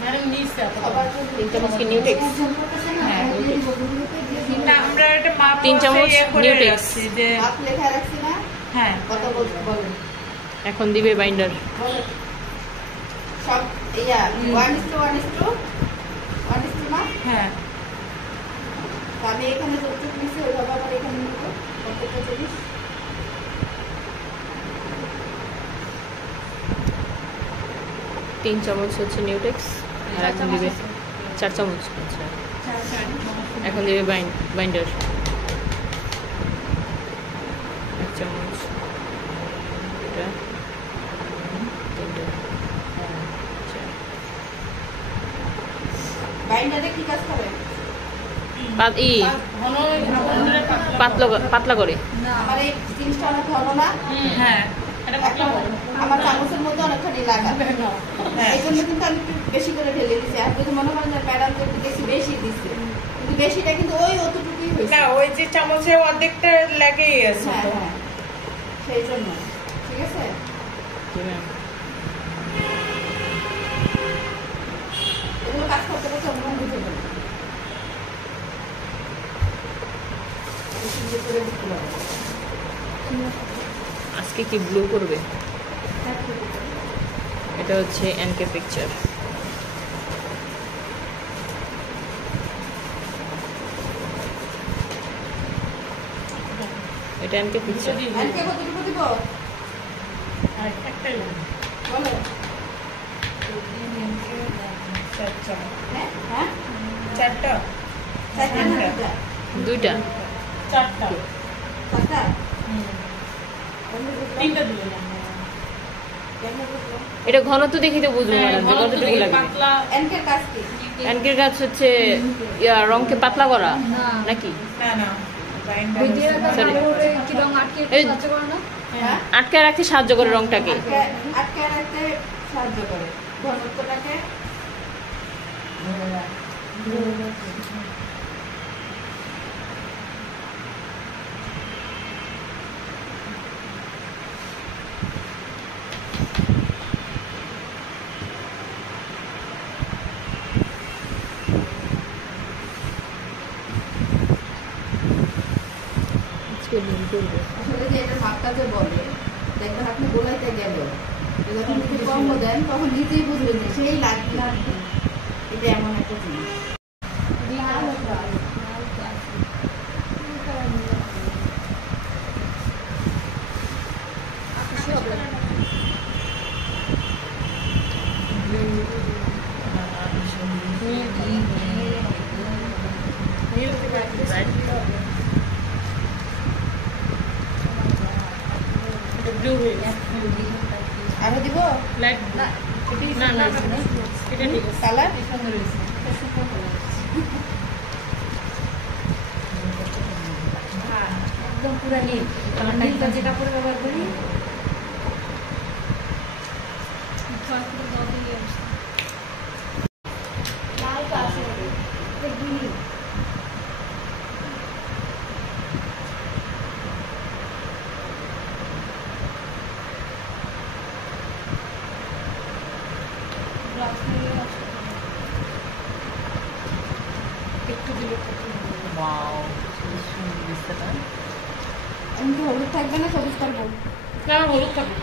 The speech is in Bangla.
ম্যাডাম নিচে তিন চামচ কি নিউটেক্স? হ্যাঁ না আমরা এটা মাপ 3 চামচ নিউটেক্স যে মাপ লেখা রাখছি না। হ্যাঁ কত বলেন এখন দিবে বাইন্ডার সব ইয়া 1:1:1 না। হ্যাঁ আমি এখানে যতটুকু নিচ্ছি ওইভাবে আবার এখানে নিব প্রত্যেকটা জিনিস। 3 চামচ হচ্ছে নিউটেক্স আর এখন দিবে 4 চামচ। আচ্ছা এখন দিবে বাইন্ডার 1 চামচ এটা 3 বাইন্ডারে কি কাজ করে? পাতলা করে। আমার এই জিনিসটা অনেক ভালো না। হ্যাঁ আমার চামচের মধ্যে অনেকখানি লাগা, এই জন্য কিন্তু আমি একটু বেশি করে ঢেলে দিচ্ছি। আর যদি মনে করেন যে ম্যাডাম তো একটু বেশি দিচ্ছে, কিন্তু বেশিটা কিন্তু ওই অতটুকুই হয়েছে না, ওই যে চামচের অর্ধেকটা লেগেই আছে। হ্যাঁ হ্যাঁ সেই জন্য। ঠিক আছে এগুলো কাজ করতে করতে অন্য বুঝে যাবে। আজকে কি ব্লু করবে? এটা হচ্ছে এনকে পিকচার। এটা এনকে পিকচার। এনকে কতটুকু দিব? আর একটাই বলো। হ্যাঁ হ্যাঁ 4টা 4টা না 2টা 4টা 4টা 3টা দিবেন। এটা ঘনত্ব দেখি তো বুঝবো ম্যাডাম যে কতটুকু লাগবে। এনকের কাজ কি? এনকের কাজ হচ্ছে রংকে পাতলা করা নাকি? না না আটকে রাখতে সাহায্য করে রংটাকে। আটকে রাখতে সাহায্য করে ঘনত্বটাকে। আসলে যে এটা মাপটা যে বলে দেখবেন আপনি গোলাইতে গেল, যখন একটু কম দেন তখন নিজেই বুঝবেন যে সেই লাগবে। এটা এমন একটা জিনিস। আরো দিব লাইট না না না এটা ঠিক আছে। কালার সুন্দর হয়েছে। একদম পুরো নীল। নীলটা যেটা করে ব্যবহার করি লালটা আছে গ্রিন। একটু দিলে ওয়াও এমনি হলুদ থাকবে না সবুজ থাকবে? না হলুদ থাকবে।